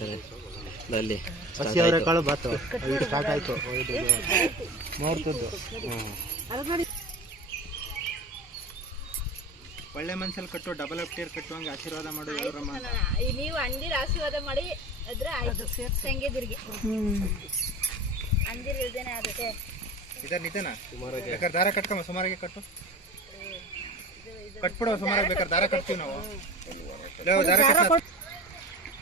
ಮಾಡ್ತಾರೆ ಅಲ್ಲಿ ಹಸಿ ಅವರೆಕಾಳು ಬಾತು. ಈಗ ಸ್ಟಾರ್ಟ್ ಆಯ್ತು. ಇದು ಒಳ್ಳೆ ಮನ್ಸಲ್ಲಿ ಕಟ್ಟು ಡಬಲ್ ಅಪ್ ಟೇರ್ ಕಟ್ಟುವಂಗೆ ಆಶೀರ್ವಾದ ಮಾಡು ದೇವರಮ್ಮ ನೀವು ಅಂದಿರ ಆಶೀರ್ವಾದ ಮಾಡಿ ಅದ್ರ ಆಯ್ತು. ಸಂಗೀತರಿಗೆ ಅಂದಿರ ಇಲ್ದೇನೆ ಆಗುತ್ತೆ. ಇದನ್ನ ನಿಜನ ಬೇಕಾದ್ರೆ ದಾರ ಕಟ್ಕೊಂಬ ಸುಮಾರಿಗೆ ಕಟ್ಟು. ಕಟ್ಬಿಡೋ ಸುಮಾರಾಗಿ ಬೇಕಾದ್ರೆ ದಾರ ಕಟ್ತೀವಿ ನಾವು. ದಾರ ಕಟ್ಟ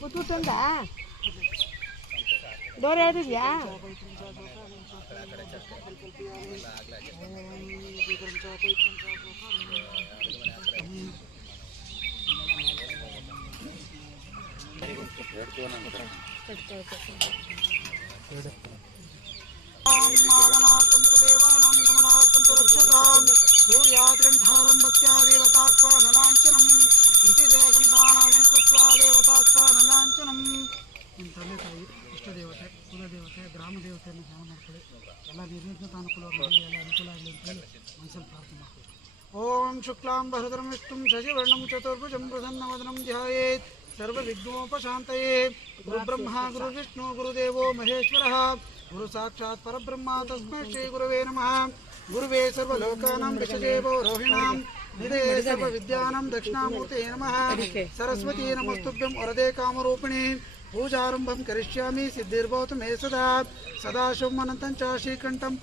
ಬುಟ್ಟು ತಂದ ಡೋರ್ ಹೇಳಿದ್ಯಾ ಸೂರ್ಯಾತ್ ಗಂಠಾರಂ ಭಕ್ತ್ಯಾ ದೇವತಾಕ್ವಾನಲಾಂಛನಂ ಇತಿ ಜಯಗಂಧಾನಾಗಂ ಕೃತ್ವಾ ದೇವತಾಕ್ವಾನಲಾಂಛನಂ ನಿಮ್ಮ ತಂದೆ ತಾಯಿ ಇಷ್ಟ ದೇವತೆ ಕುಲ ದೇವತೆ ಗ್ರಾಮ ದೇವತೆಯನ್ನು ಧ್ಯಾನ ಮಾಡ್ಕೊಳ್ಳಿ ಎಲ್ಲ ನಿರ್ವಿಘ್ನ ಅನುಕೂಲವಾಗಿ ಎಲ್ಲ ಅನುಕೂಲ ಆಗಲಿ ಅಂತೇಳಿ ಮನಸ್ಸಲ್ಲಿ ಪ್ರಾರ್ಥನೆ ಮಾಡ್ಕೊಳ್ಳಿ ಓಂ ಶುಕ್ಲಾಂ ಭರದ್ರಂ ವಿಷ್ಣುಂ ಶಶಿವರ್ಣಂ ಚತುರ್ಭುಜಂ ಪ್ರಸನ್ನವದನಂ ಧ್ಯಾಯೇತ್ ಸರ್ವವಿಘ್ನೋಪಶಾಂತಯೇ ಗುರುಬ್ರಹ್ಮ ಗುರುವಿಷ್ಣು ಗುರುದೇವೋ ಮಹೇಶ್ವರಃ ಗುರು ಸಾಕ್ಷಾತ್ ಪರಬ್ರಹ್ಮ ತಸ್ಮೈ ಶ್ರೀ ಗುರುವೇ ನಮಃ ಗುರುವೇ ಸರ್ವಲೋಕಾನಾಂ ವಿಷಜೇವೋ ರೋಹಿಣಾಂ विद्यानं दक्षिणामूर्तये नमः। सरस्वती नमस्तुभ्यं वरदे कामरूपिणी। पूजारम्भं करिष्यामि सिद्धिर्भवतु मे सदा। सदाशिवम् अनन्तं च श्रीकण्ठं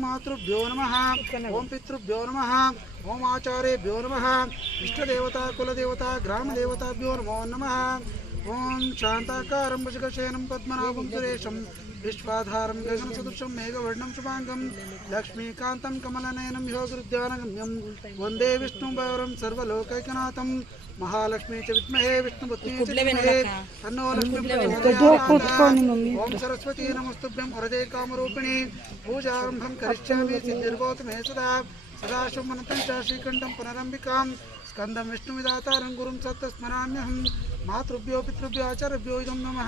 मातृभ्यो नम। ओं पितृभ्यो नम। ओं आचार्यभ्यो नम। इष्टदेवता कुलदेवता ग्रामदेवताभ्यो नमो नमः। ॐ शान्ताकारं भुजगशयनं पद्मनाभं सुरेशं విశ్వాధారం గగన సదృశం మేఘవర్ణం శుభాంగం. లక్ష్మీకాంతం కమలనయనం యోగృద్యానగమ్యం వందే విష్ణు భైరం సర్వలోకైకనాథం. మహాలక్ష్మీ చ విద్మహే విష్ణుపత్మహే తన్నో లక్ష్మీ ఓం సరస్వతీ నమస్తుభ్యం. వరదే కామరూపిణి. పూజారంభం కరిష్యామి సిద్ధిర్భవతు మే సదా. సదాశివమనంతం చాశ్రీకంఠం పునరంబికాం. స్కందం విష్ణువిదాతారం గురుం సత్తస్మరామ్యహం మాతృభ్యో పితృభ్యో ఆచార్యభ్యో ఇదం నమ.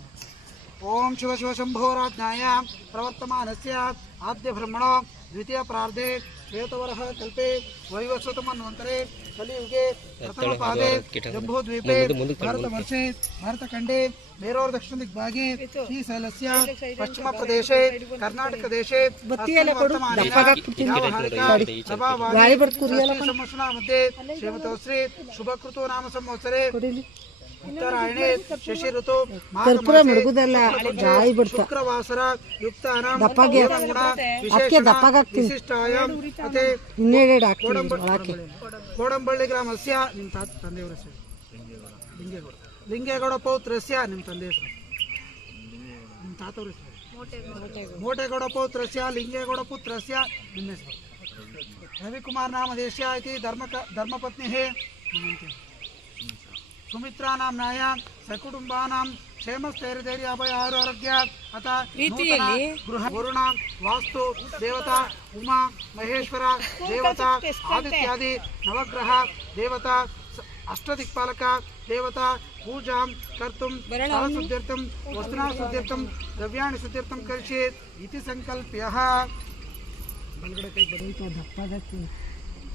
ಓಂ ಶಿವ ಶಿವ ಶಂಭೋರಾಜ್ಞಾಯ ಪ್ರವರ್ತಮಾನಸ್ಯ ಆದ್ಯ ಬ್ರಹ್ಮಣ. ದ್ವಿತೀಯ ಪ್ರಾರ್ಧೆ. ಶ್ವೇತವರಹ ಕಲ್ಪೆ. ವೈವಸ್ವತಮನ್ವಂತರೆ ಕಲಿಯುಗೆ ಪ್ರಥಮ ಪಾದೆ. ಜಂಬೂದ್ವೀಪೆ ಭಾರತವರ್ಷೆ ಭಾರತಖಂಡೆ ಬೇರೋರ್ ದಕ್ಷಿಣ ದಿಗ್ಭಾಗಿ. ಶ್ರೀಶೈಲಸ್ಯ ಪಶ್ಚಿಮ ಪ್ರದೇಶೆ. ಕರ್ನಾಟಕ ದೇಶೆ. ಸಂವತ್ಸರ ಮಧ್ಯೆ ಶ್ರೀಮತೋಶ್ರೀ ಶುಭಕೃತೋ ನಾಮ ಸಂವತ್ಸರೆ. ಶಶಿ ಋತು ಕರ್ಪೂರ ಮಡಗುದಲ್ಲ ಜಾಯಿ ಬಿಡ್ತ. ಶುಕ್ರವಾಸರ ಯುಕ್ತ ದಪ್ಪಗೆ ಗುಣ ಅದಕ್ಕೆ ದಪ್ಪಗಾಗ್ತೀನಿ ಮತ್ತೆ ಇನ್ನೆರಡು ಹಾಕ್ತೀನಿ ಒಳಕ್ಕೆ ಕೋಡಂಬಳ್ಳಿ ಗ್ರಾಮಸ್ಯ ನಿಮ್ಮ ತಾತ ತಂದೆಯವರ ಹೆಸರು. ಲಿಂಗೇಗೌಡ. ಲಿಂಗೇಗೌಡ ಪೌತ್ರಸ್ಯ ನಿಮ್ಮ ತಂದೆ ಹೆಸರು. ನಿಮ್ಮ ತಾತವ್ರ ಹೆಸರು. ಮೋಟೇಗೌಡ ಪೌತ್ರಸ್ಯ ಲಿಂಗೇಗೌಡ ಪುತ್ರಸ್ಯ ನಿಮ್ಮ ಹೆಸರು. ರವಿಕುಮಾರ್ ನಾಮ ದೇಶ ಐತಿ ಧರ್ಮ ಧರ್ಮಪತ್ನಿ ನಿಮ್ಮ ಹೆಂಡತಿ. ಸುಮಿತ್ರಾನಾಂನಾಯ ಸಕುಟುಂಬಾನಾಂ ಕ್ಷೇಮಸ್ಥೈರ್ಯಧೈರ್ಯ ಅಭಯ ಆರೋಗ್ಯ ಅಥ ನೂತನ ಗೃಹ ವರುಣ ವಾಸ್ತು ದೇವತಾ ಉಮಾ ಮಹೇಶ್ವರ ದೇವತಾ ಆದಿತ್ಯಾದಿ ನವಗ್ರಹ ದೇವತಾ ಸ- ಅಷ್ಟದಿಕ್ಪಾಲಕ ದೇವತಾ ಪೂಜಾಂ ಕರ್ತುಂ ಶುದ್ಧ್ಯರ್ಥಂ ವಸ್ತುನಾ ಶುದ್ಧ್ಯರ್ಥಂ ದ್ರವ್ಯಾಣಿ ಶುದ್ಧ್ಯರ್ಥಂ ಕರಿಷ್ಯೆ ಇತಿ ಸಂಕಲ್ಪ್ಯ ಬಲಗಡೆ ಕೈ ಬಡ ದಪ್ಪಗಾಗ್ತೀನಿ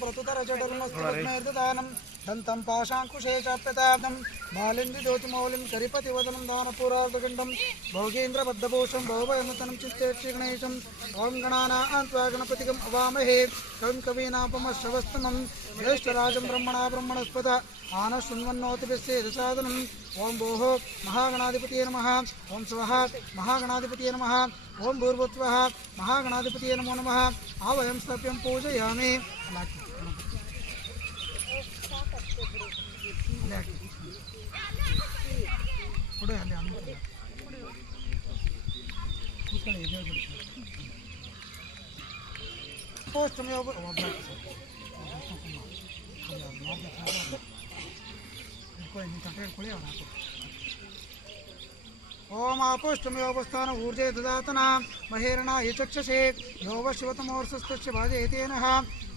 ప్రతుతరచడరుమస్తురజ్ఞైర్దదానం దంతం పాశాంకుశే చాప్తతాదం బాలింది జ్యోతిమౌలిం కరిపతివదనం దానపూరార్ధగండం భోగేంద్రబద్ధభూషం భోవయమతనం చిత్తేక్షి గణేశం ఓం గణానాం త్వా గణపతికం అవామహే కవిం కవీనాపమశ్రవస్తమం జ్యేష్ఠరాజం బ్రహ్మణా బ్రహ్మణస్పద ఆన శృణ్వన్నోతిభిశ్చేదసాదనం ఓం భోహో మహాగణాధిపతి నమ ఓం స్వహ మహాగణాధిపతి నమ ओम भूर्भुत्व महागणाधिपति नमो नम। आवय सप्यम पूजयामी। पोस्ट में कोई नहीं कंप्लेंट खुले होना ಊರ್ಜೆ ದದಾತನ ಮಹೇರಣ ಯಚಕ್ಷಸೆ ಯೋಗ ಶಿವತಮೋರ್ಸಸ್ತಸ್ಯ ಭಾಜಯತೇನಃ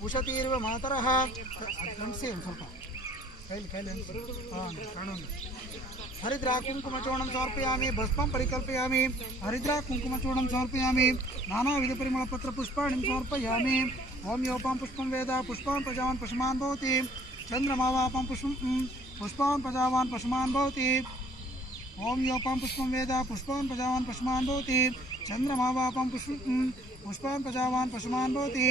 ಉಷತೀರ್ವ ಮಾತರಃ ಅದು ಗಮನಿಸಿ ಒಂದು ಸ್ವಲ್ಪ ಕೈಲಿ ಕೈಲಿ ಹಾಂ ಕಾಣೋಣ हरिद्रा कुङ्कुमचूर्णं समर्पयामि भस्मं परिकल्पयामि हरिद्रा कुङ्कुमचूर्णं समर्पयामि नानाविधपरिमलपत्रपुष्पाणिं समर्पयामि ॐ योपां पुष्पं वेद पुष्पान् प्रजावान् पशुमान् भवति चन्द्रमावापं पुष्पं पुष्पान् प्रजावान् पशुमान् भवति ॐ योपां पुष्पं वेद पुष्पान् प्रजावान् पशुमान् भवति चन्द्रमावापं पुष्पं पुष्पान् प्रजावान् पशुमान् भवति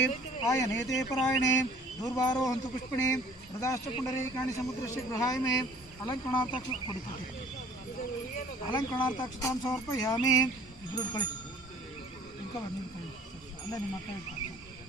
आयनेते परायणे दुर्वारो हन्तु पुष्पिणे हृदाश्च पुण्डरीकाणि समुद्रस्य गृहाय मे अलङ्करणार्थक्ष ಕೊಡಿ ಕೊಡಿ ಅಲಂಕರಣಾರ್ಥಕ್ಷತಾಂ ಸಮರ್ಪಯಾಮಿ ಇಬ್ರು ಇಟ್ಕೊಳ್ಳಿ ಇಟ್ಕೊ ಬನ್ನಿ ಇಟ್ಕೊಳ್ಳಿ ಅಲ್ಲ ನಿಮ್ಮ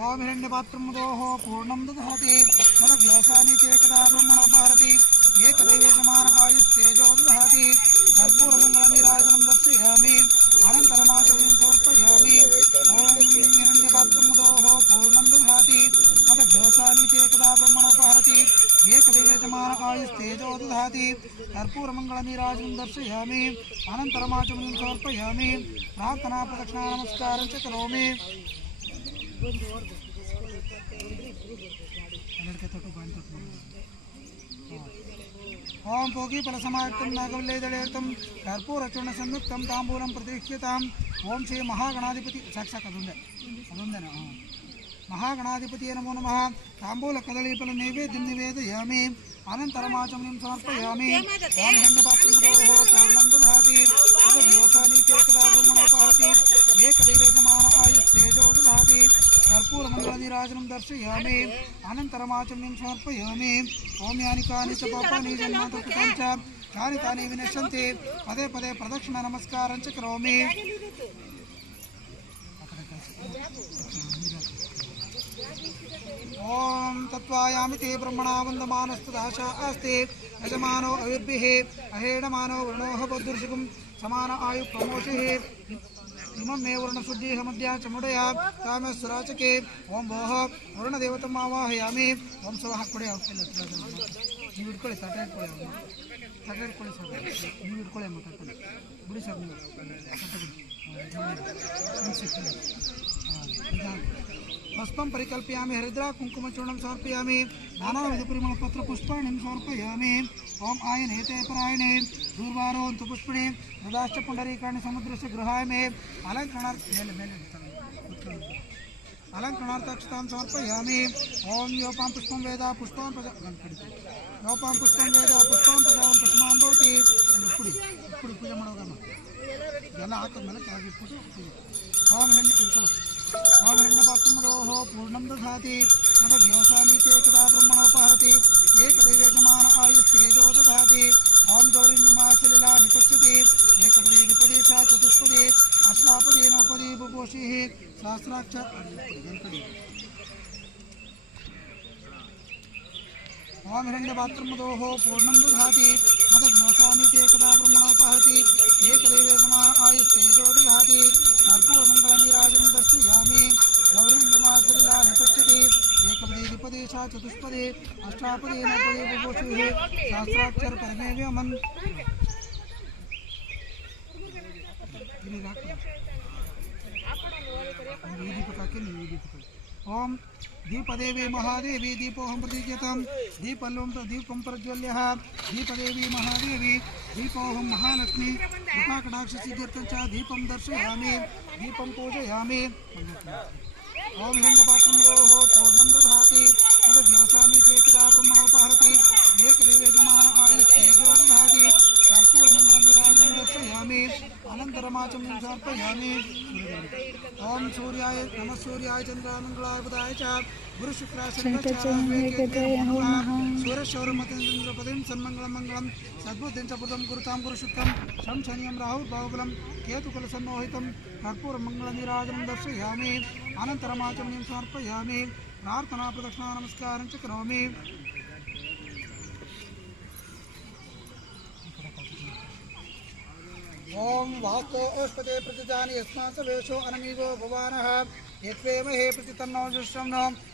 ఓం హిరణ్యపాత్రముదోహో పూర్ణం దదహతి మన వ్యాసాని చేకదా బ్రహ్మణోపహరతి ఏ తదేవేశమానకాయుస్తేజో దదహతి కర్పూరమంగళనిరాజనం దర్శయామి అనంతరమాచర్యం సమర్పయామి ఓం హిరణ్యపాత్రముదోహో పూర్ణం దదహతి అత వ్యాసాని చేకదా బ్రహ్మణోపహరతి ఏ తదేవేశమానకాయుస్తేజో దదహతి కర్పూరమంగళనిరాజనం దర్శయామి అనంతరమాచర్యం సమర్పయామి ప్రార్థనా ప్రదక్షిణా నమస్కారం చ కరోమి ఓం భోగి ఫలసమాయుక్తం నాగవల్లేదళేర్థం కర్పూరచూర్ణ సంయుక్తం తాంబూలం ప్రతిష్ఠితాం. ఓం శ్రీ మహాగణాధిపతి సాక్షాత్ అదుందే. ఉందే మహాగణాధిపతి నమో నమ. తాంబూల కదలీపల నైవేద్యం నివేదయామి. అనంతరమాచమనం సమర్పయామి. ఓం హిరణ్యపాత్రముదోః పూర్ణం దధాతి ఏకదైవేశమానాయుస్తేజోదధాతి కర్పూరమంగళనీరాజనం దర్శయామి. అనంతరమాచమ్యం సమర్పయామి. ఓం యాని కాని చ పాపాని జన్మాతృకృతం చ. కాని తాని వినశ్యంతి. పదే పదే ప్రదక్షిణ నమస్కారం చ కరోమి. ఓం తత్వాయామితి బ్రహ్మణా వందమానస్తదాశా అస్తి యజమానో అవిర్భి. అహేడమానో వృణోహ బుద్ధుర్షికం సమాన ఆయు ప్రమోషి. ಇಮಮ್ಮೆ ವರ್ಣಶುದ್ಧಿ ಹಮದ್ಯಾ ಚಮುಡಯ ಕಾಮೆ ಸುರಾಚಕೆ ಓಂ ಭೋಹ ವರುಣದೇವತಮ್ಮ ಆವಾಹಯಾಮಿ ಓಂ ಸವಾಹ ಕೊಡಿ ಆಗ್ತಿಲ್ಲ ನೀವು ಹಿಡ್ಕೊಳ್ಳಿ ಸಟೈಟ್ ಕೊಡಿ ಅವ್ರನ್ನ ಕೊಡಿ ಸರ್ ನೀವು ಹಿಡ್ಕೊಳ್ಳಿ ಮಾತಾಡ್ಕೊಳ್ಳಿ ಬಿಡಿ, ಸರ್, ನೀವು. ಹಾಂ పుష్పం పరికల్పయామి హరిద్రా చూడం సమర్పయామి నానా నానావిధ పరిమళ పత్ర పుష్పాన్ని సమర్పయామి. ఓం ఆయన ఏతే దూర్వారో దూర్వారోంతు పుష్పిణి మృదాష్ట పుండరీకాణి సముద్రస్య గృహాయమే. అలంకరణార్థ అలంకరణార్థక్షతాం సమర్పయామి. ఓం యోపాం పుష్పం వేద పుష్పం ప్రజా యోపాం పుష్పం వేద పుష్పం ప్రజావం పుష్పాం భవతి ఇప్పుడు ఇప్పుడు పూజ ಮಾಡೋಣ ಎಲ್ಲ ಹಾಕಿದ್ಮೇಲೆ ಕೆಳಗೆ ಇಟ್ಬಿಟ್ಟು ఓం హెండ్ ತಿಳ್ಕೊಳ್ಳೋದು ब्रह्मणपत्मरोः पूर्णं दधाति मदव्योसानीते कदा ब्रह्मणोपहरति एकदैवेगमान आयुस्तेजो दधाति ॐ गौरिन्निमासलिला निपश्यति एकपदी द्विपदी सा चतुष्पदी अष्टापदी नौपदी बुपोषिः सहस्राक्ष ॐ हिरण्यपात्रमदोः पूर्णं दधाति मदग्नोसामि ते कदा ब्रह्मणोपहति एकदैवेशमा आयुस्तेजो दधाति कर्पूरमङ्गलनीराजं दर्शयामि गौरीं निवासलीला निपत्यते एकपदे द्विपदे च चतुष्पदे अष्टापदे नवपदे बुभूषुः सहस्राक्षर परमे व्योमन् ओम दीपदेवी महादेवी दीपोहम प्रतीक्यतं दीपलोम दीपं प्रज्वल्य। दीपदेवी महादेवी दीपोहम महालक्ष्मी, कृपाकटाक्षसिद्ध्यर्थं च दीपं दर्शयामि, दीपं पूजयामि। ओम हिरण्यपात्रयोः पूर्णं दधाति तद्व्यवसामि ते कदा दर्शयामि अनन्तरमाचं समर्पयामि ओम सूर्याय नमः सूर्याय चन्द्रामङ्गलाय बुधाय च सूर्यशौरमतेन्द्रपतिं सन्मङ्गलं मङ्गलं। सद्बुद्धिं च बुधं गुरुतां गुरुशुक्तं शं शनियं राहुर्बाहुबलं केतुकुलसन्मोहितं कर्पूरमङ्गलनिराजनं दर्शयामि अनन्तरमाचमनीं समर्पयामि। प्रार्थना प्रदक्षिणा नमस्कारं च करोमि। ॐ वास्तो ओष्पदे प्रतिजानि यस्मात् सवेशो अनमीगो भुवानः यत्वेमहे प्रतितನ್ನೋ जुष्टं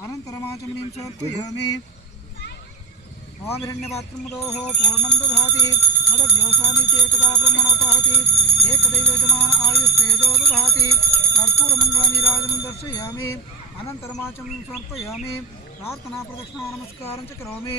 అనంతరమాచమ్యం చోర్పయామి మామిరణ్యపాత్రముదోహో పూర్ణం దధాతి మదగ్యోసామి చేకదా బ్రహ్మణోపాహతి ఏకదైవేజమాన ఆయుస్తేజో దధాతి కర్పూరమంగళాని రాజనం దర్శయామి అనంతరమాచమ్యం సమర్పయామి ప్రార్థనా ప్రదక్షిణ నమస్కారం చ కరోమి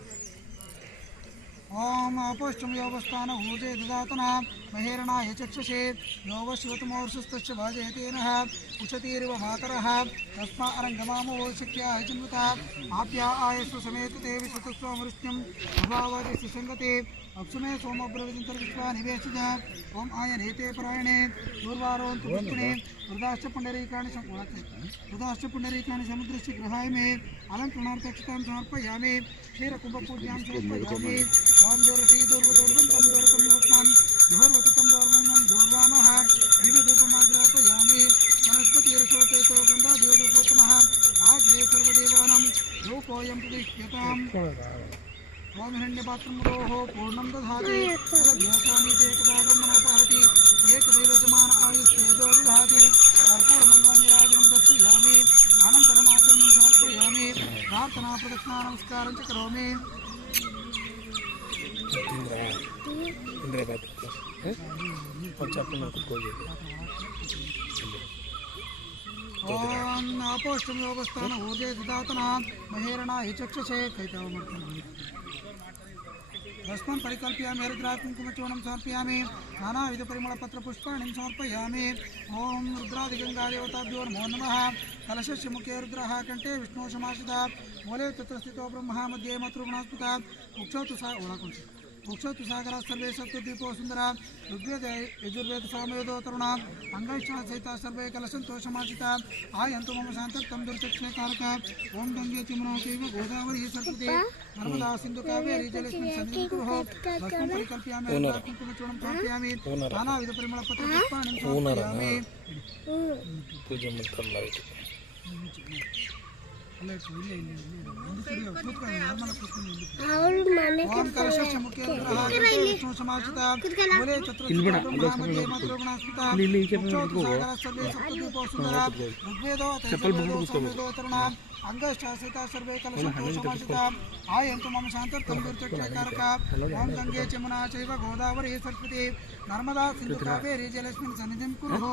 ओम अपुष्टम योगस्थान ऊर्जे ददातना महेरणा चक्षुषे योव भाजय तेन उशतीरिव मातरः तस्मा अरङ्गमामो शक्याय चिन्वता, आप्या आयस्व समेत ते विश्वतस्वमृत्यं अभावति सङ्गते अक्षुमे सोमब्रविचिन्तर्विश्वा निवेशज ओम आयनेते परायणे दूर्वारोन्तु पुष्पिणे हृदाश्च पुण्डरीकाणि हृदाश्च पुण्डरीकाणि समुद्रस्य गृहाय मे अलङ्करणार्थक्षतां समर्पयामि क्षीरकुम्भपूज्यां समर्पयामि। ओम दुरसी दुर्वदुर्वं तं दुर्वं योत्मान् धोर्वतं दोर्वं दोर्वामः, विविधूपमाग्रापयामि। वनस्पतिरसोपेतो गन्धाद्योदुपोत्तमः आग्रे सर्वदेवानां रूपोऽयं प्रतिष्ठ्यताम्। ఓంహిణ్యపాత్రమురోహో పూర్ణం దాతి సోమీతే కదాగం మనోపహతి ఏకదేవజమాన ఆయుస్తేజో విధాతి కర్పూరమంగాన్యరాజనం దర్శయామి అనంతరం ఆచరణం సమర్పయామి. ప్రార్థనా ప్రదక్షిణా నమస్కారం చ కరోమి. ఇంద్రే బాధ్యత చెప్పండి ಓಂ ಅಪೋಷ್ಟಮ ಯೋಗಸ್ಥಾನ ಊರ್ಜೆ ದದಾತನ ಮಹೇರಣ ಚಕ್ಷುಷೆ ಕೈತಾವ ಮಾಡ್ಕೊಂಡು पुष्पं परिकल्पयामि हरिद्राकुङ्कुमचूर्णं समर्पयामि नानाविधपरिमलपत्रपुष्पाणिं समर्पयामि ॐ रुद्रादिगङ्गादेवताभ्यो नमो नमः कलशस्य मुखे रुद्रः कण्ठे विष्णुः समाश्रिता मूले तत्र स्थितो ब्रह्मः मध्ये मतृगुणास्पता उक्षोतु सा ओळाकुंसि ಮುಕ್ಷತುಸಾಗರ ಸರ್ವೇ ಸತ್ತು ದೀಪೋ ಸುಂದರ ಋಗ್ವೇದ ಯಜುರ್ವೇದ ಸಾಮಯೋದೋ ತರುಣ ಅಂಗೈಷಣ ಸಹಿತ ಸರ್ವೇ ಕಲ ಸಂತೋಷಮಾಸಿತ ಆಯಂತು ಮಮ ಶಾಂತಕ್ತಂ ದುರ್ಚಕ್ಷಣ ಕಾರಕ ಓಂ ಗಂಗೆ ಚಿಮ್ನೋಕೈವ ಗೋದಾವರಿ ಸರಸ್ವತಿ ನರ್ಮದಾ ಸಿಂಧು ಕಾವೇರಿ ಜಲೇಸ್ಮಿನ್ ಸನ್ನಿಧಿತೋ ಭಸ್ಮಂ ಪರಿಕಲ್ಪಯಾಮಿ ಅರ್ಪಣ ಕುಂಕುಮಚೂರ್ಣಂ ಪ್ರಾಪ್ಯಾಮಿ ನಾನಾವಿಧ ಪರಿಮಳ ಪತ್ರ ಪುಷ್ಪಾಣಿ ಸಮರ್ಪಯಾಮಿ ಪೂಜೆ ಮುಕ್ತಂ ಲೈಟ್ ಇಲ್ಲೇ ಇಲ್ಲೇ ಇಲ್ಲೇ ಒಂದು ಸರಿ ಕೂತ್ಕೊಳ್ಳಿ ನಾರ್ಮಲ್ ಕೂತ್ಕೊಂಡು ಓಂ ಕಲಶಸ್ಯ ಮುಖೇ ರುದ್ರಃ ಕಂಠೇ ವಿಷ್ಣು ಸಮಾಶ್ರಿತ ಮೂಲೆ ಛತ್ರ ಬ್ರಹ್ಮ ಮಧ್ಯೆ ಮಾತೃಗುಣಾಸ್ಮಿತ ಮುಖ್ಯೋತ್ತು ಸಾಗರ ಸರ್ವೇ ಸಪ್ತದ್ವೀಪೋ ಸುಂದರ ಋಗ್ವೇದೋ ತೈಜವೇದೋ ಸಾಮವೇದೋ ತರುಣ ಅಂಗಶ್ಚಾಸಿತ ಸರ್ವೇ ಕಲಶಂತೋ ಸಮಾಶ್ರಿತ ಆಯಂತು ಮಮ ಶಾಂತರ್ಥಂ ದುರ್ಚಕ್ಷಕಾರಕ ಓಂ ಗಂಗೆ ಚಮುನಾ ಚೈವ ಗೋದಾವರಿ ಸರಸ್ವತಿ ನರ್ಮದಾ ಸಿಂಧು ಕಾವೇರಿ ಜಲಸ್ಮಿನ್ ಸನ್ನಿಧಿಂ ಕುರು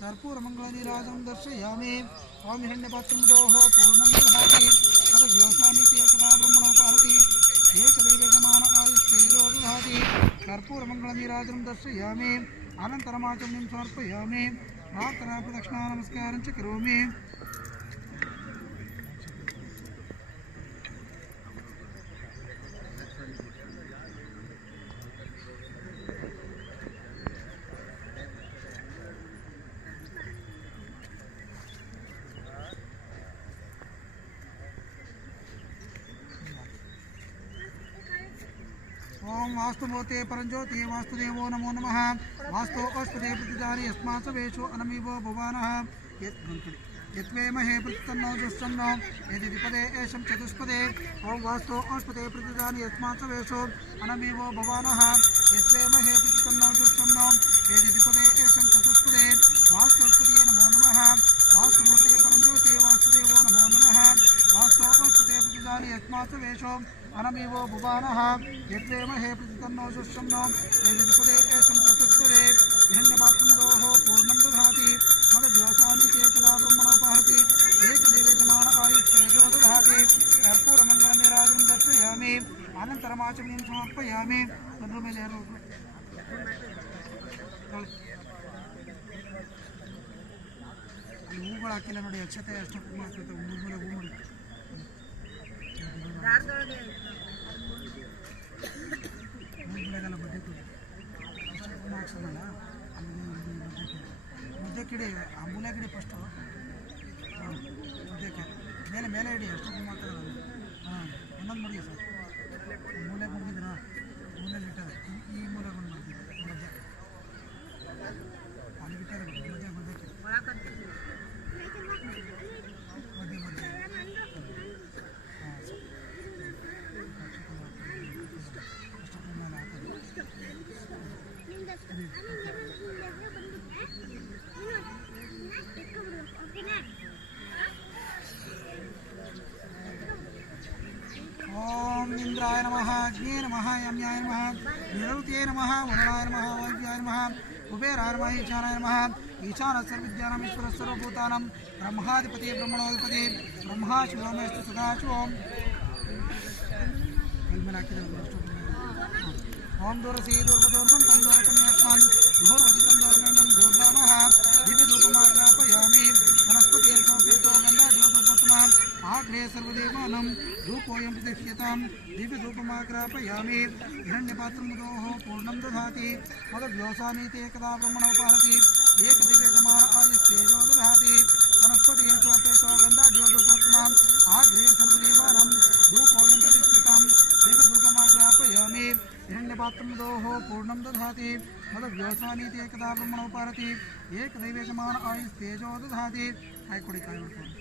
కర్పూరమంగళనీరాజం దర్శయామి స్వామిహిణ్యపత్రముదోహ పూర్ణంగీ సర్వ్యోసామీతి సదా బ్రహ్మణోపారతి ఏకదైవేగమాన ఆయుస్తేజోదధాతి కర్పూరమంగళనీరాజం దర్శయామి అనంతరమాచమ్యం సమర్పయామి ప్రార్థనా ప్రదక్షిణా నమస్కారం చ కరోమి वास्तुमूर्ते परञ्ज्योति वास्तुदेवो नमो नमः। वास्तु अस्पदे प्रतिदानि यस्मात् सवेषु अनमिवो भुवानः। यत्वेमहे प्रतितन्नो दुष्टन्नो यदि द्विपदे एषं चतुष्पदे ओम वास्तु अस्पदे प्रतिदानि यस्मात् सवेषु अनमिवो भुवानः। यत्वेमहे प्रतितन्नो दुष्टन्नो यदि द्विपदे एषं चतुष्पदे, वास्तुस्पदे नमो नमः। वास्तुमूर्ते अस्पदे प्रतिदानि यस्मात् सवेषु अनमिवो भुवानः यद्वेमहे प्रतितन्नो दुष्टन्नो यदि एषं चतुष्पदे हिरण्यपात्रमुदोः पूर्णं दधाति मदव्योसानि चेतला ब्रह्मणोपहति एकदैवजमान आयुष्तेजो दधाति कर्पूरमङ्गलनिराजं दर्शयामि अनन्तरमाचमनीं समर्पयामि तद् ಮೇಲೆ ಯಾರು ಒಬ್ರು? ತೊಳೆ. ಅಲ್ಲಿ ಹೂಗಳು ಹಾಕಿಲ್ಲ ನೋಡಿ ಅಕ್ಷತೆ ಅಷ್ಟು ಹೂ ಹಾಕಿರ್ತಾರೆ ಮೂರು ಮೂಲೆ ಹೂ ಮುದ್ದೆ ಕಿಡಿ ಆ ಮೂಲೆ ಕಿಡಿ ಫಸ್ಟು ಮುದ್ದೆಕ್ಕೆ ಮೇಲೆ ಮೇಲೆ ಇಡಿ ಎಷ್ಟು ಮಾಡ್ತಾರೆ ಹಾಂ ಇನ್ನೊಂದು ಮಡಿಗೆ ಸರ್. ಮೂಲೆ ಮುಗಿದಿರಾ ಮೂಲೆ ಇಟ್ಟದೆ ಈ ಮೂಲೆ ಒಂದು ಮಾಡ್ತಿದ್ದೆ ಮುದ್ದೆ. ಅಲ್ಲಿ ಬಿಟ್ಟರೆ ಮುದ್ದೆ ಮುದ್ದೆಕ್ಕೆ ಮುದ್ದೆ ಮುದ್ದೆ. ओम इंद्राय नमः अग्ने नमः, यम्याय नमः निरौत्यै नमः वरुणाय नमः वैद्याय नमः कुबेराय नमः ईशानाय नमः ईश्वर ईश्वरस्वरूपभूतानां ब्रह्माधिपति ब्रह्मणोधिपति ब्रह्मा शिवमेस्तु सदाशिवम् ओम दूरसीदुर्वदोर्वं तं दोरकन्यात्मान् विभुर्वसितं दोरगण्डं भूर्वामः दिव्यधूपमाज्ञापयामि वनस्पतिर्सोपेतो गन्धाज्योतिर्पुत्मान् आग्रे सर्वदेवानं धूपोऽयं प्रतिष्ठ्यतां दिव्यधूपमाग्रापयामि हिरण्यपात्रं मुदोः पूर्णं दधाति मदव्योसानीति एकदा ब्रह्मणोपहरति एकदिव्यसमा आयुस्तेजो दधाति वनस्पतिर्सोपेतो गन्धाज्योतिर्पुत्मान् आग्रे सर्वदेवानं धूपोऽयं प्रतिष्ठ्यताम् ದಧಾತಿ ಮದವ್ಯೋಸಾನೀತಿ ಏಕದಾ ಬ್ರಹ್ಮಣೋಪಹರತಿ ಏಕದೈವೇಶಮಾನ ಆಯುಸ್ತೇಜೋ ದಧಾತಿ ಕಾಯಿ ಕೊಡಿ ಕಾಯಿ ಕೊಡಿ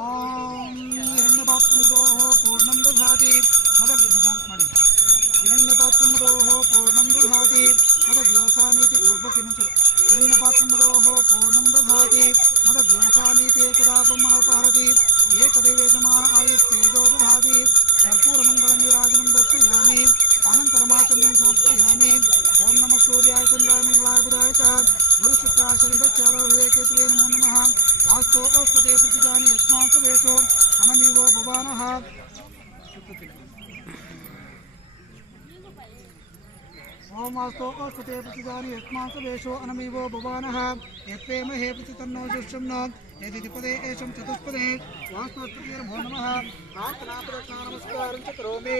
ಓಂ ಹಿರಣ್ಯಪಾತ್ರಮದೋಃ ಪೂರ್ಣಂ ದಧಾತಿ ಮದ ವಿಧಾಂತ ಮಾಡಿ ಹಿರಣ್ಯಪಾತ್ರಮದೋಃ ಪೂರ್ಣಂ ದಧಾತಿ मदव्योसानीति पूर्वकिंचन हिरण्यपात्रमदोः पूर्णं दधाति मदव्योसानीति कदा ब्रह्मणोपहरति एक आयुस्तेजो दधाति कर्पूरमङ्गलनिराजनं दर्शयामि अनन्तरमाचमं समर्पयामि ॐ नमः सूर्याय चन्द्राय मङ्गलायबुधाय च गुरुशुक्राशनिदच्चारो विवेकेतुवे नमो नमः वास्तो औष्पते प्रतिजानि यस्मात् वेशो अनमिवो సోమాస్తో స్థుతే ప్రతిదాని యస్మాంస వేషో అనమీవో భువానః. యత్వేమ హే ప్రతితన్నో శిష్యం నో ఏది దిపదే ఏషం చతుష్పదే. వాస్తవస్పతిర్భో నమః. ప్రార్థనా ప్రజ్ఞా నమస్కారం చ కరోమి.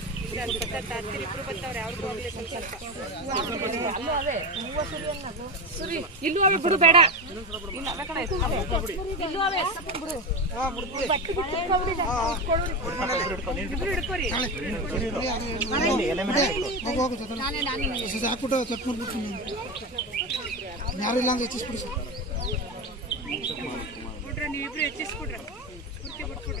ಅದು ಬರ್ತೈತೆ ಹತ್ತಿರ ಇಬ್ರು ಬರ್ತಾವ್ರೆ ಅವ್ರಿಗೂ ಹೋಗ್ಲಿ ಸ್ವಲ್ಪ ಸ್ವಲ್ಪ ಇಲ್ಲೂ ಅವೆ ಬಿಡು ಬೇಡ ಇಲ್ಲ ಅವೆ ಬಿಡು ಯಾರು ಇಲ್ಲ ಅಂದ್ರೆ ಹೆಚ್ಚಿಸ್ಬಿಡಿ ಬಿಡ್ರ ನೀವಿಬ್ರು ಹೆಚ್ಚಿಸ್ಬಿಡ್ರ ಪೂರ್ತಿ ಬಿಟ್ಬಿಡ್ರಿ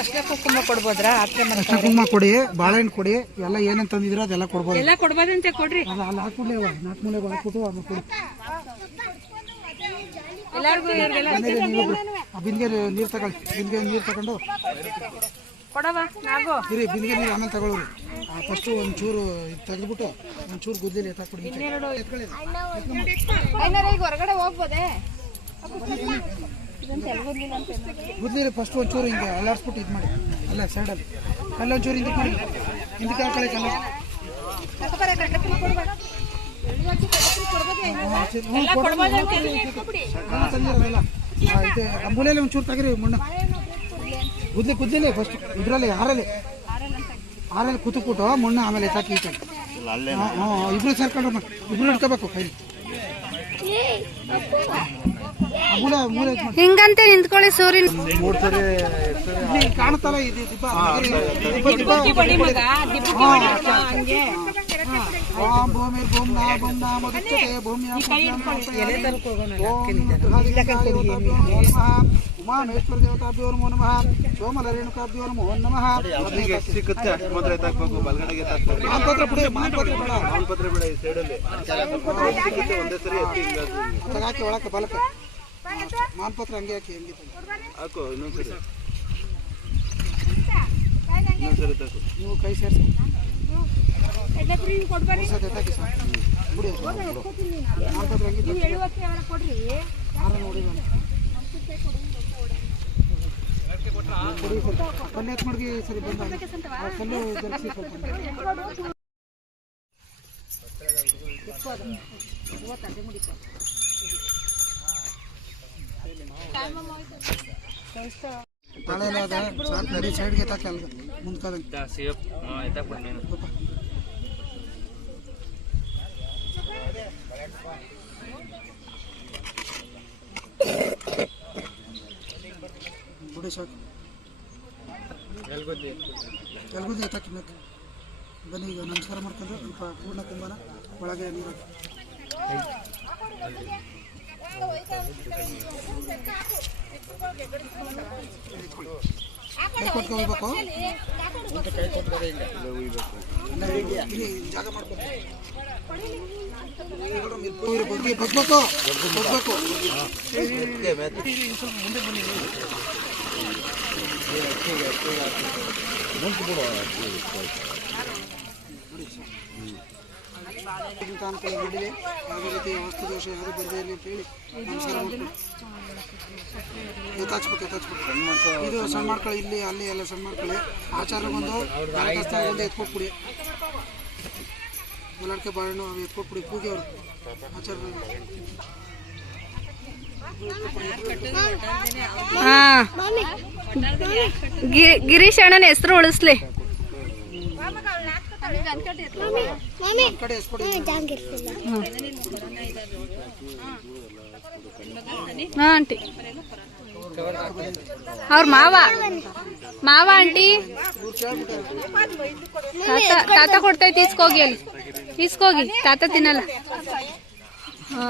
ಅಷ್ಟೇ ಕುಂಕುಮ ಕೊಡ್ಬೋದ್ರಾ? ಆತ್ರೆ ಅಷ್ಟ ಕುಂಕುಮ ಕೊಡಿ ಬಾಳೆಹಣ್ಣು ಕೊಡಿ ಎಲ್ಲ ಏನೇನು ತಂದಿದ್ದೀರೋ ಅದೆಲ್ಲ ಕೊಡ್ಬೋದು. ಎಲ್ಲ ಕೊಡ್ಬೋದಂತೆ ಕೊಡ್ರಿ. ಅದು ಅಲ್ಲಿ ಹಾಕ್ಬಿಡ್ಲಿ ಅವ ನಾಲ್ಕು ಮೂಲೆ ಹಾಕ್ಬಿಟ್ಟು ಅದು ಕೊಡಿ. ಎಲ್ಲಾರ್ಗು ಇವ್ರಿಗೆಲ್ಲ ಮನೇಲಿ ನೀವು ಆ ಬಿಂದಿಗೆ ನೀರು ತಗೊಳ್ಳಿ ಬಿಂದಿಗೆ ನೀರು ತಗೊಂಡು. ಕೊಡವ ನಾಗು. ಇರಿ ಬಿಂದಿಗೆ ನೀರು ಆಮೇಲೆ ತಗೊಳ್ಳಿ ಫಸ್ಟು ಒಂಚೂರು ಇದು ತೆಗೆದ್ಬಿಟ್ಟು ಒಂಚೂರು ಗುದ್ದಲಿ ಎತ್ತಾಕ್ಬಿಡಿ ಹೊರಗಡೆ ಹೋಗ್ಬೋದೇ? ಗುದ್ದಿಲಿ ಫಸ್ಟ್ ಒಂಚೂರು ಹಿಂಗೆ ಅಲ್ಲಾಡ್ಸ್ಬಿಟ್ಟು ಇದು ಮಾಡಿ. ಅಲ್ಲ ಸೈಡಲ್ಲಿ ಅಲ್ಲೊಂಚೂರು ಹಿಂದಕ್ಕೆ ಮಾಡಿ. ಹಿಂದಕ್ಕೆ ಹಾಕೊಳ್ಳಿ ಕಲ್ಲ. ಮೂಲೆಯಲ್ಲಿ ಒಂಚೂರು ತಗಿರಿ ಮಣ್ಣು ಗುದ್ಲಿ ಕುದ್ದಿಲ್ಲ ಫಸ್ಟ್ ಇದ್ರಲ್ಲಿ ಆರಲ್ಲಿ. ಆರಲ್ಲಿ ಕೂತ್ಬಿಟ್ಟು ಮಣ್ಣು ಆಮೇಲೆ ತಾಕಿ ಕಡೆ ಹಾಂ ಇಬ್ರು ಸೇರ್ಕೊಂಡ್ರೆ ಮ- ಇಬ್ರು ಹಿಡ್ಕೋಬೇಕು ಕೈಲಿ. ಹಿಂಗಂತೆ ನಿಂತ್ಕೊಳ್ಳಿ ಸೂರ್ಯನ ಭೂಮಿ ಉಮಾಮೇಶ್ವರ ದೇವತಾಭ್ಯೋ ನಮೋ ನಮಃ. ಸೋಮಲ ರೇಣುಕಾಭ್ಯೋ ನಮೋ. ನಮಃ ಸಿಕ್ಕುತ್ತೆ. ಮಾತ್ರ ಎತ್ತಾಕ್ಬೇಕು ಬಲಗಡೆಗೆ ಎತ್ತಾಕ್ಬೇಕು ಮಾನಪತ್ರ ಬಿಡಿ ಮಾನಪತ್ರ ಬೇಡ. ಮಾನಪತ್ರ ಈ ಸೈಡಲ್ಲಿ ಒಂದೇ ಸರಿ ಒಳಕ್ಕೆ ಬಲಕ್ಕೆ. ಮಾನ್ಪತ್ರ ಹಂಗೆ ಹಾಕಿ ಹಂಗೆ ಹಾಕು ಇನ್ನೊಂದ್ಸರಿ ಇನ್ನೊಂದ್ಸರಿ ತಾಕು ನೀವು ಕೈ ಸೇರಿಸಿ ಹೊಸದು ಎತ್ತಾಕಿ ಸರ್ ಬಿಡಿ ಮಾನ್ಪತ್ರ ಹಂಗೆ ಹಾರ ನೋಡಿ ಬಂದು. ಕೊಡಿ ಸ್ವಲ್ಪ ಕಲ್ಲು ಎತ್ತು ಮಡ್ಗಿ ಸರಿ ಬಂದ ಆ ಕಲ್ಲು ಜರುಗಿಸಿ ಸ್ವಲ್ಪ ಅದ ಸಾಕು ನಡಿ ಸೈಡ್ಗೆ ಎತ್ತಾಕಿ ಅಲ್ಗ ಬನ್ನಿ ಬಿಡಿ ಸಾಕು ಎಲ್ಗುದಿ ಎತ್ತಾಕಿ ಬೇಕು ಬನ್ನಿ ಈಗ ನಮಸ್ಕಾರ ಮಾಡ್ಕೊಂಡು ಸ್ವಲ್ಪ ಪೂರ್ಣ ಕುಂಭನ ಒಳಗೆ ನೀರು ಕೈ ಕೊಟ್ಕೊ ಹೋಗ್ಬೇಕು ಇಲ್ಲ, ಇಲ್ಲಿ ಜಾಗ ಮಾಡ್ಬೇಕು ಇವ್ರು ಬಗ್ಗೆ ಬಗ್ಬೇಕು ಬಗ್ಬೇಕು ಬಿಡಲಿ ಯಾವುದೇ ರೀತಿ ವಸ್ತು ದೋಷ ಯಾವುದು ಬರದೇ ಇರಲಿ ಇದು ಸಣ್ಣ ಮಾಡ್ಕೊಳ್ಳಿ ಇಲ್ಲಿ ಅಲ್ಲಿ ಎಲ್ಲ ಸಣ್ಣ ಮಾಡ್ಕೊಳ್ಳಿ ಆಚಾರಗೊಂದು ಕಾರ್ಯಕರ್ತಗೊಂದು ಎತ್ಕೊಟ್ಬಿಡಿ. ಎಲ್ಲಡ್ಕೆ ಬಾಳೆಹಣ್ಣು ಅವು ಎತ್ಕೊಟ್ಬಿಡಿ ಪೂಜೆ ಅವರು ಆಚಾರ ಗಿರೀಶ್ ಅಣ್ಣನ ಹೆಸರು ಉಳಿಸ್ಲಿ. ಒಂದ್ ಕಡೆ ಎಸ್ಕೊಡಿ ಹಾ ಆಂಟಿ ಅವ್ರ ಮಾವ ಮಾವ ಆಂಟಿ ತಾತ ತಾತ ಕೊಡ್ತೈತಿ ಇಸ್ಕೋಗಿ ಅಲ್ಲಿ ಇಸ್ಕೋಗಿ ತಾತ ತಿನ್ನಲ್ಲ ಹಾ